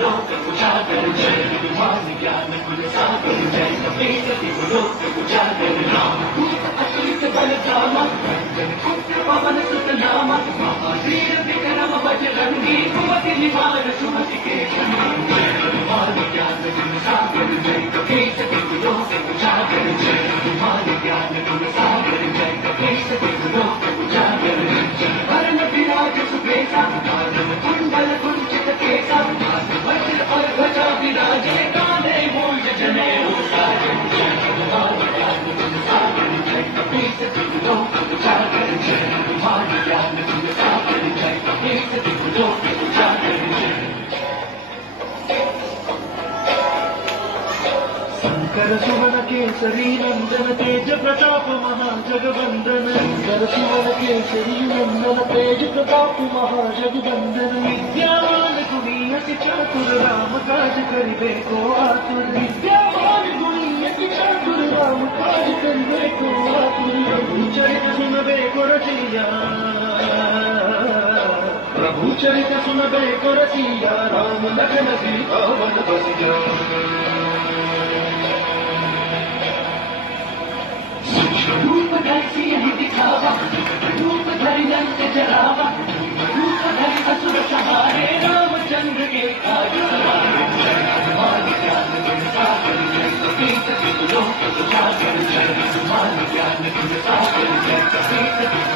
लोक उजागर जय हनुमान ज्ञान गुण सागर जय कपीस तिहु लोक उजागर राम दूत अतुलित बल धामा अंजन पुत्र पवन सुत नामा महावीर विक्रम बजरंगी कुमति निवार सुमति के जय हनुमान ज्ञान गुण सागर जय कपीस तिहु लोक उजागर जय हनुमान ज्ञान गुण सागर जय कपीस तिहु लोक उजागर जय वरण विराज सुबेसा कानन कुंडल कुंचित केसा वज्र और ध्वजा विराजे कांधे मूंज जनेऊ साजे जय हनुमान ज्ञान गुण सागर जय कपीस तिहु लोक उजागर जय हनुमान ज्ञान गुण सागर जय कपीस तिहु लोक उजागर जय शंकर सुवन केसरी नंदन तेज प्रताप महाजगवंदन शंकर सुवन केसरी नंदन तेज प्रताप महाजगवंदन विद्यावान गुणी अति चातुर राम काज करिबे को आतुर विद्यावान गुणी अति चातुर राम काज करिबे को आतुर प्रभु चरित सुनबे को रसिया प्रभु चरित सुनबे को रसिया राम लखन सीता वन बसिया रूप धर सिंह दिखावा रूप धरि लंक जरावा रूप धरि असुर सहारे रामचंद्र के काज सवारे हनुमान ज्ञान गुण सागर जय कपीस तिहु लोक उजागर जय हनुमान ज्ञान गुण सागर जय कपीस